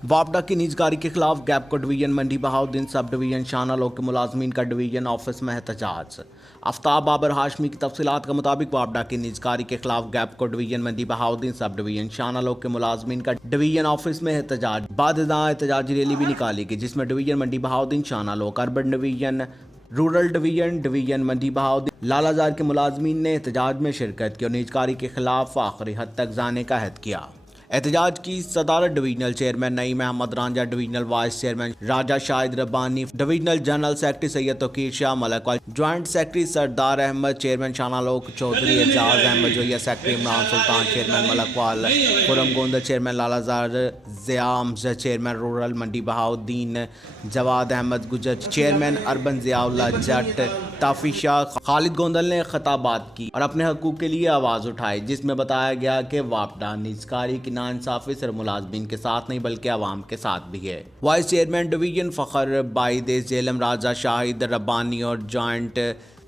वापडा की निजकारी के खिलाफ गैपको division Mandi Bahauddin sub division शानालों के मुलाजमीन का डिवीजन ऑफिस में एहतजाज। आफ्ताब बाबर हाशमी की तफसीलात के मुताबिक वापडा की निजकारी के खिलाफ गैपको division Mandi Bahauddin sub division शानालों के मुलाजमीन का डिवीजन ऑफिस में एहतजाज। बाद एहतजाजी रैली भी निकाली गई जिसमें डिवीजन मंडी बहाउद्दीन शानालों, urban division, rural division, division Mandi Bahauddin, Lalazar के मुलाजमीन ने एहतजाज में शिरकत की और निजकारी के खिलाफ आखिरी हद तक जाने का अहद किया। एहतजाज की सदारत divisional chairman Naeem Ahmad Ranjha, divisional vice chairman Raja Shahid Rabbani, divisional general secretary Syed Tauqeer Shah Malakwal, joint secretary Sardar Ahmad, chairman शानालोक Chaudhry Ejaz Ahmad Joya, secretary Imran Sultan, chairman Malakwal, Khurram Gondar, chairman Lalazar, Zia Amjad, chairman rural Mandi Bahauddin, Jawad Ahmad Gujjar, chairman urban Ziaullah Jat, ताफिशा, खालिद गोंदल ने खिताबात की और अपने हकूक़ के लिए आवाज़ उठाई, जिसमें बताया गया कि वापडा निजकारी की नाइंसाफ़ी सिर्फ मुलाजमीन के साथ नहीं बल्कि आवाम के साथ भी है। वाइस चेयरमैन डिवीजन फ़खर बाइद जेलम राजा शाहिद रब्बानी और जॉइंट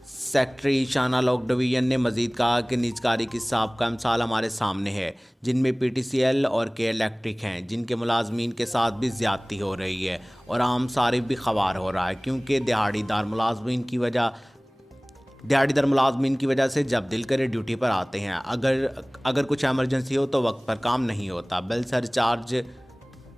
सेक्रेटरी शानालोक डिवीजन ने मजीद कहा कि निजकारी की साबका मिसाल हमारे सामने है, जिनमें PTCL और के इलेक्ट्रिक हैं, जिनके मुलाजमीन के साथ भी ज़्यादती हो रही है और आम सारिफ भी ख़वार हो रहा है, क्योंकि दिहाड़ीदार मुलाजमीन की वजह से जब दिल करे ड्यूटी पर आते हैं, अगर कुछ एमरजेंसी हो तो वक्त पर काम नहीं होता, बिल सरचार्ज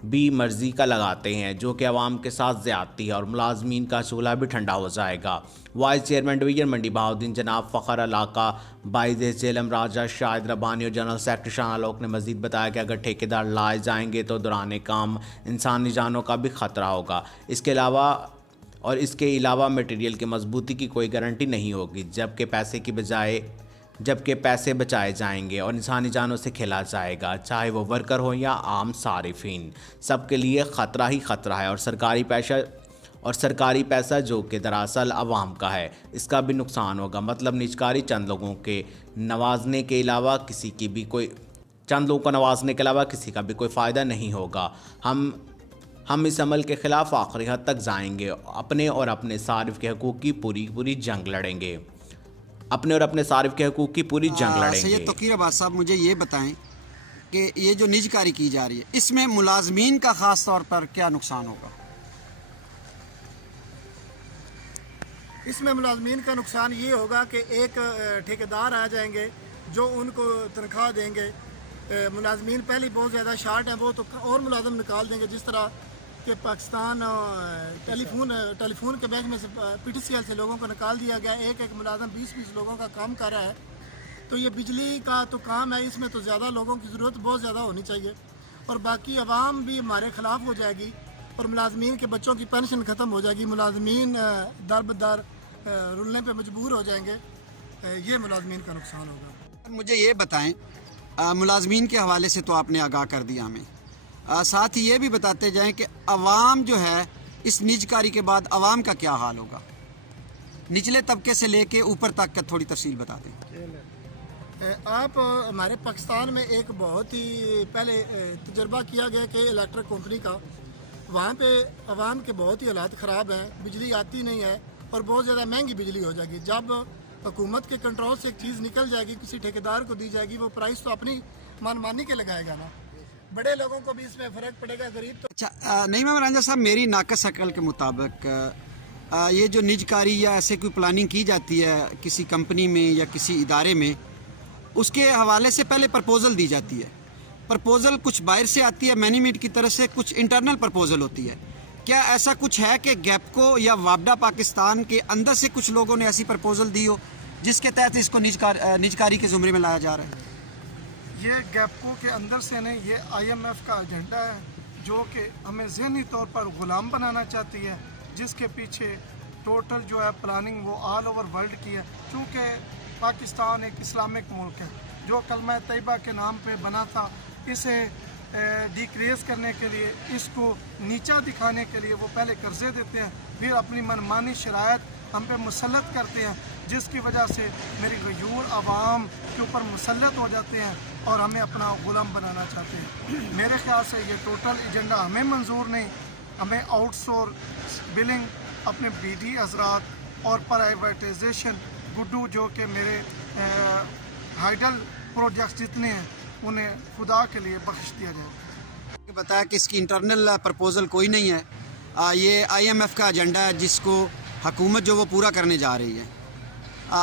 भी मर्जी का लगाते हैं, जो कि अवाम के साथ ज़्यादती है और मुलाजमीन का चूल्हा भी ठंडा हो जाएगा। Vice chairman division Mandi Bahauddin जनाब फ़खर अलाका बाइज़ जेलम राजा शाहिद रब्बानी और जनरल सेक्रेटरी शानालोक ने मजीद बताया कि अगर ठेकेदार लाए जाएंगे तो दौरान काम इंसानी जानों का भी ख़तरा होगा। इसके अलावा मटेरियल की मजबूती की कोई गारंटी नहीं होगी, जबकि पैसे बचाए जाएंगे और इंसानी जानों से खेला जाएगा, चाहे वो वर्कर हो या आम सारिफिन, सबके लिए ख़तरा ही ख़तरा है। और सरकारी पैसा जो कि दरअसल अवाम का है, इसका भी नुकसान होगा। मतलब निजकारी चंद लोगों को नवाजने के अलावा किसी का भी कोई फ़ायदा नहीं होगा। हम इस अमल के ख़िलाफ़ आखिरी हद तक जाएंगे, अपने और अपने सारिफ के हकूक़ की पूरी जंग लड़ेंगे। सैयद तौकीर अब्बास साहब, मुझे ये बताएं कि ये जो निजकारी की जा रही है, इसमें मुलाजमीन का ख़ास तौर पर क्या नुकसान होगा? इसमें मुलाजमीन का नुकसान ये होगा कि एक ठेकेदार आ जाएंगे जो उनको तनख्वाह देंगे। मुलाजमीन पहले बहुत ज़्यादा शार्ट हैं, वो तो और मुलाजम निकाल देंगे। जिस तरह कि पाकिस्तान टेलीफोन के बैंक में से PTCL से लोगों को निकाल दिया गया, एक मुलाजम 20 लोगों का काम कर रहा है। तो ये बिजली का तो काम है, इसमें तो ज़्यादा लोगों की ज़रूरत बहुत ज़्यादा होनी चाहिए और बाकी अवाम भी हमारे ख़िलाफ़ हो जाएगी और मुलाजमीन के बच्चों की पेंशन ख़त्म हो जाएगी, मुलाजमीन दर बदर रुलने पे मजबूर हो जाएंगे। ये मुलाजमीन का नुकसान होगा। मुझे ये बताएं, मुलाजमीन के हवाले से तो आपने आगाह कर दिया हमें, साथ ही ये भी बताते जाएं कि अवाम जो है इस निजकारी के बाद अवाम का क्या हाल होगा, निचले तबके से लेके ऊपर तक का थोड़ी तफसील बता दें। आप हमारे पाकिस्तान में एक बहुत ही पहले तजर्बा किया गया कि इलेक्ट्रिक कंपनी का, वहाँ पे अवाम के बहुत ही हालात ख़राब हैं, बिजली आती नहीं है और बहुत ज़्यादा महंगी बिजली हो जाएगी। जब हुकूमत के कंट्रोल से एक चीज़ निकल जाएगी, किसी ठेकेदार को दी जाएगी, वो प्राइस तो अपनी मनमानी के लगाएगा ना, बड़े लोगों को भी इसमें फ़र्क पड़ेगा, गरीब तो। अच्छा, नईम अहमद रांझा साहब, मेरी नाक़स अकल के मुताबिक ये जो निजकारी या ऐसे कोई प्लानिंग की जाती है किसी कंपनी में या किसी इदारे में, उसके हवाले से पहले प्रपोज़ल दी जाती है। प्रपोज़ल कुछ बाहर से आती है मैनेजमेंट की तरफ से, कुछ इंटरनल प्रपोज़ल होती है। क्या ऐसा कुछ है कि गैपको या वापडा पाकिस्तान के अंदर से कुछ लोगों ने ऐसी प्रपोज़ल दी हो जिसके तहत इसको निजकारी के ज़ुमरे में लाया जा रहा है? ये गैपको के अंदर से नहीं, ये IMF का एजेंडा है जो कि हमें ज़हनी तौर पर ग़ुलाम बनाना चाहती है, जिसके पीछे टोटल जो है प्लानिंग वो ऑल ओवर वर्ल्ड की है। चूँकि पाकिस्तान एक इस्लामिक मुल्क है जो कलमा तैयबा के नाम पे बना था, इसे डिक्रीज़ करने के लिए, इसको नीचा दिखाने के लिए वो पहले कर्जे देते हैं, फिर अपनी मनमानी शराइत हम पे मुसल्लत करते हैं, जिसकी वजह से मेरी गयूर आवाम के ऊपर मुसल्लत हो जाते हैं और हमें अपना ग़ुलाम बनाना चाहते हैं। मेरे ख्याल से ये टोटल एजेंडा हमें मंजूर नहीं। हमें आउटसोर्स बिलिंग, अपने BD हज़रात और प्राइवेटाइजेशन, गुड्डू जो कि मेरे हाइडल प्रोजेक्ट्स जितने हैं उन्हें खुदा के लिए बख्श दिया जाए। बताया कि इसकी इंटरनल प्रपोजल कोई नहीं है, ये IMF का एजेंडा है जिसको हुकूमत जो वो पूरा करने जा रही है।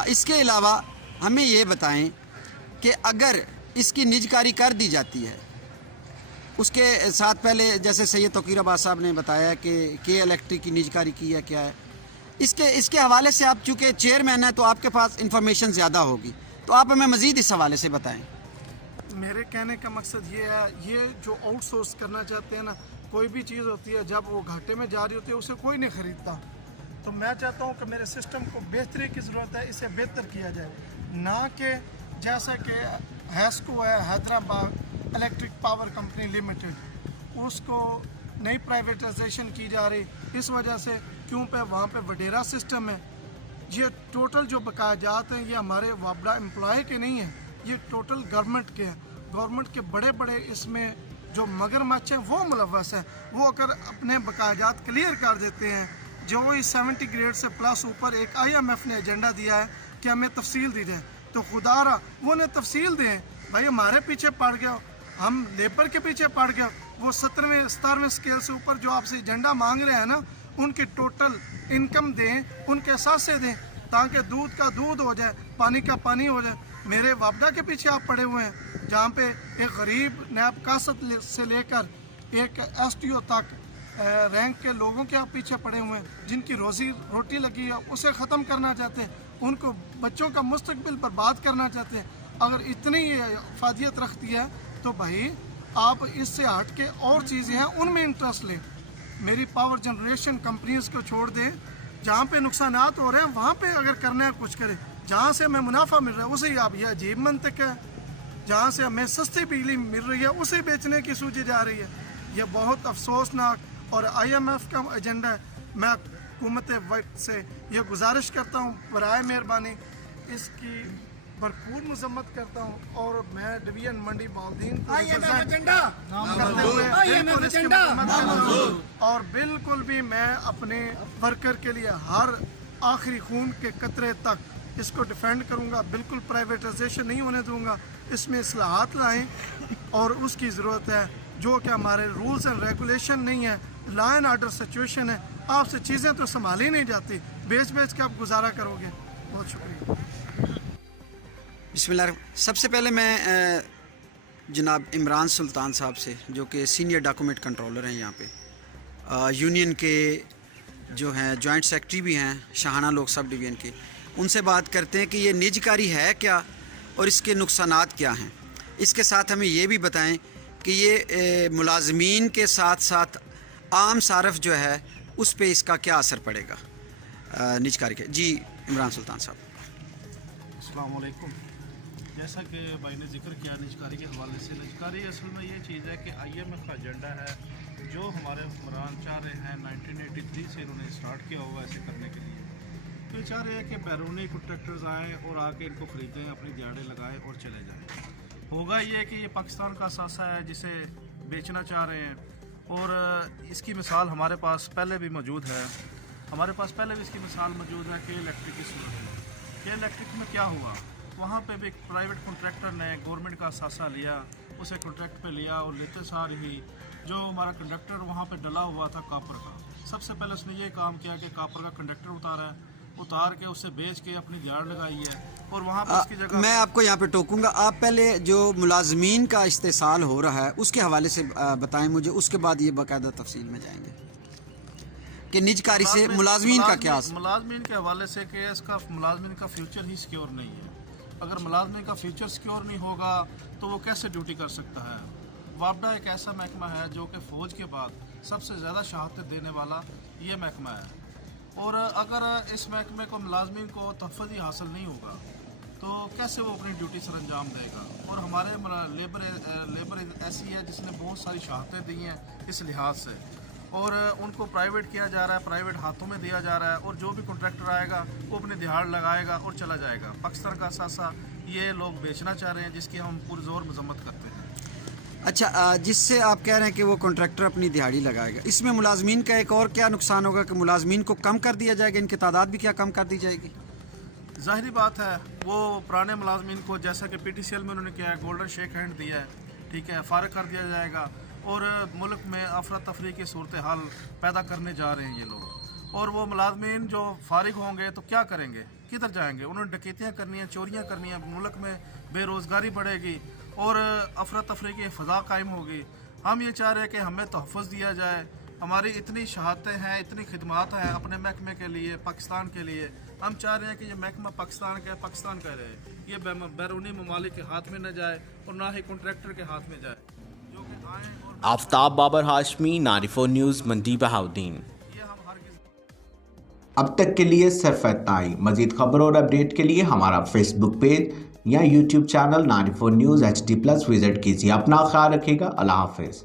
इसके अलावा हमें ये बताएं कि अगर इसकी निजकारी कर दी जाती है, उसके साथ पहले जैसे सैयद तौकीर अब्बास साहब ने बताया कि के इलेक्ट्रिक की निजकारी की है क्या है, इसके हवाले से आप चूँकि चेयरमैन हैं तो आपके पास इंफॉर्मेशन ज़्यादा होगी, तो आप हमें मज़ीद इस हवाले से बताएं। मेरे कहने का मकसद ये है, ये जो आउटसोर्स करना चाहते हैं ना, कोई भी चीज़ होती है जब वो घाटे में जा रही होती है उसे कोई नहीं ख़रीदता। तो मैं चाहता हूँ कि मेरे सिस्टम को बेहतरी की ज़रूरत है, इसे बेहतर किया जाए, ना कि जैसा कि हैस्को है Hyderabad electric power company limited, उसको नई प्राइवेटाइजेशन की जा रही, इस वजह से क्यों पे वहाँ पे वडेरा सिस्टम है। ये टोटल जो बकायाजात हैं ये हमारे वापडा एम्प्लॉय के नहीं हैं, ये टोटल गवर्नमेंट के हैं। गवर्नमेंट के बड़े बड़े इसमें जो मगरमच्छ हैं वो मुलव्वस हैं, वो अगर अपने बकायाजात क्लियर कर देते हैं, जो इस 70 ग्रेड से प्लस ऊपर एक IMF ने एजेंडा दिया है कि हमें तफसील दी जाए, तो खुदारा वो उन्हें तफसील दें। भाई हमारे पीछे पड़ गया, हम लेबर के पीछे पड़ गया, वो 17वें 17वें स्केल से ऊपर जो आपसे एजेंडा मांग रहे हैं ना, उनकी टोटल इनकम दें, उनके साथ दें, ताकि दूध का दूध हो जाए, पानी का पानी हो जाए। मेरे वापडा के पीछे आप पड़े हुए हैं, जहाँ पे एक गरीब नैब कासत से लेकर एक STO तक रैंक के लोगों के आप पीछे पड़े हुए हैं, जिनकी रोजी रोटी लगी है उसे ख़त्म करना चाहते हैं, उनको बच्चों का मुस्तकबिल बर्बाद करना चाहते हैं। अगर इतनी अफादियत रखती है तो भाई आप इससे हट के और चीज़ें हैं उनमें इंटरेस्ट लें। मेरी पावर जनरेशन कंपनीज़ को छोड़ दें, जहाँ पे नुकसानात हो रहे हैं वहाँ पे अगर करना है कुछ करें, जहाँ से हमें मुनाफा मिल रहा है उसे आप, ये अजीब मंतक है, जहाँ से हमें सस्ती बिजली मिल रही है उसे बेचने की सूझी जा रही है। ये बहुत अफसोसनाक और IMF का एजेंडा है। मैं हुकूमत वक्त से ये गुजारिश करता हूँ, बराए मेहरबानी इसकी भरपूर मजम्मत करता हूँ, और मैं डिवीजन मंडी बहाउद्दीन को और बिल्कुल भी मैं अपने वर्कर के लिए हर आखिरी खून के कतरे तक इसको डिफेंड करूँगा। बिल्कुल प्राइवेटाइजेशन नहीं होने दूँगा, इसमें इस्लाहात लाएँ, और उसकी ज़रूरत है जो कि हमारे रूल्स एंड रेगुलेशन नहीं है, लॉ एंड आर्डर सिचुएशन है, आपसे चीज़ें तो संभाली नहीं जाती, बेच बेच के आप गुजारा करोगे। बहुत शुक्रिया। बिस्मिल्लाह। सबसे पहले मैं जनाब इमरान सुल्तान साहब से, जो कि सीनियर डॉक्यूमेंट कंट्रोलर हैं यहाँ पे, यूनियन के जो हैं जॉइंट सेक्रेटरी भी हैं शाहाना लोक सब डिवीज़न के, उनसे बात करते हैं कि ये निजकारी है क्या और इसके नुकसानात क्या हैं। इसके साथ हमें ये भी बताएं कि ये मुलाजमीन के साथ साथ आम सारफ जो है उस पे इसका क्या असर पड़ेगा निजकारी के। जी इमरान सुल्तान साहब। अस्सलाम वालेकुम। जैसा कि भाई ने जिक्र किया निजकारी के हवाले से, निजकारी असल में ये चीज़ है कि IMF का एजेंडा है जो हमारे हुक्मरान चाह रहे हैं, 1983 से इन्होंने स्टार्ट किया हुआ ऐसे करने के लिए। तो ये चाह रहे हैं कि बैरूनी कॉन्ट्रैक्टर्स आएँ और आके इनको ख़रीदें, अपनी दिहाड़े लगाएं और चले जाएं। होगा ये कि ये पाकिस्तान का असासा है जिसे बेचना चाह रहे हैं, और इसकी मिसाल हमारे पास पहले भी मौजूद है। हमारे पास पहले भी इसकी मिसाल मौजूद है कि इलेक्ट्रिक की सूरत में। कि इलेक्ट्रिक में क्या हुआ, वहाँ पे भी एक प्राइवेट कॉन्ट्रैक्टर ने गवर्नमेंट का असासा लिया, उसे कॉन्ट्रैक्ट पे लिया, और लेते सार ही जो हमारा कंडक्टर वहाँ पे डला हुआ था कापर का, सबसे पहले उसने ये काम किया कि कापर का कंडक्टर उतार के उसे बेच के अपनी दिहाड़ लगाई है, और वहाँ पर उसकी जगह। मैं आपको यहाँ पे टोकूंगा, आप पहले जो मुलाजमीन का इस्तेसाल हो रहा है उसके हवाले से बताएं मुझे, उसके बाद ये बाकायदा तफसील में जाएंगे कि निजकारी से मुलाजमीन का क्या। मुलाजमीन के हवाले से कि इसका मुलाजमीन का फ्यूचर ही सिक्योर नहीं है। अगर मुलाजमीन का फ्यूचर सिक्योर नहीं होगा तो वो कैसे ड्यूटी कर सकता है। वापडा एक ऐसा महकमा है जो कि फ़ौज के बाद सबसे ज़्यादा शहादत देने वाला ये महकमा है, और अगर इस महकमे को मुलाजमीन को तहफ़्फ़ुज़ ही हासिल नहीं होगा तो कैसे वो अपनी ड्यूटी सर अंजाम देगा। और हमारे लेबर ऐसी है जिसने बहुत सारी शहादतें दी हैं इस लिहाज से, और उनको प्राइवेट किया जा रहा है, प्राइवेट हाथों में दिया जा रहा है, और जो भी कॉन्ट्रैक्टर आएगा वो अपनी दिहाड़ लगाएगा और चला जाएगा। पाकिस्तान का असासा ये लोग बेचना चाह रहे हैं, जिसकी हम पुरज़ोर मजम्मत करते हैं। अच्छा, जिससे आप कह रहे हैं कि वो कॉन्ट्रैक्टर अपनी दिहाड़ी लगाएगा, इसमें मुलाजमीन का एक और क्या नुकसान होगा कि मुलाजमीन को कम कर दिया जाएगा, इनकी तादाद भी क्या कम कर दी जाएगी। ज़ाहिरी बात है, वो पुराने मुलाजमीन को जैसा कि PTCL में उन्होंने किया है, गोल्डन शेक हैंड दिया है, ठीक है, फारग कर दिया जाएगा और मुल्क में अफरा तफरी की सूरत हाल पैदा करने जा रहे हैं ये लोग। और वो मुलाजमीन जो फारिग होंगे तो क्या करेंगे, किधर जाएंगे? उन्होंने डकैतियाँ करनी है, चोरियाँ करनी है, मुल्क में बेरोज़गारी बढ़ेगी और अफरा तफरी की फ़ज़ा कायम होगी। हम ये चाह रहे हैं कि हमें तहफ़्फ़ुज़ दिया जाए। हमारी इतनी शहादतें हैं, इतनी खिदमात हैं अपने महकमे के लिए, पाकिस्तान के लिए। हम चाह रहे हैं कि ये महकमा पाकिस्तान का रहे, ये बैरूनी ममालिक के हाथ में न जाए और ना ही कॉन्ट्रैक्टर के हाथ में जाए जो कि आए और आफ्ताब बाबर हाशमी, 94 न्यूज़, मंडी बहाउद्दीन। ये हम हर किसी अब तक के लिए सिर्फ इतना ही। मज़ीद खबरों और अपडेट के लिए हमारा फेसबुक पेज या YouTube channel 94 news HD+ visit कीजिए। अपना ख्याल रखिएगा। अल्लाह हाफिज़।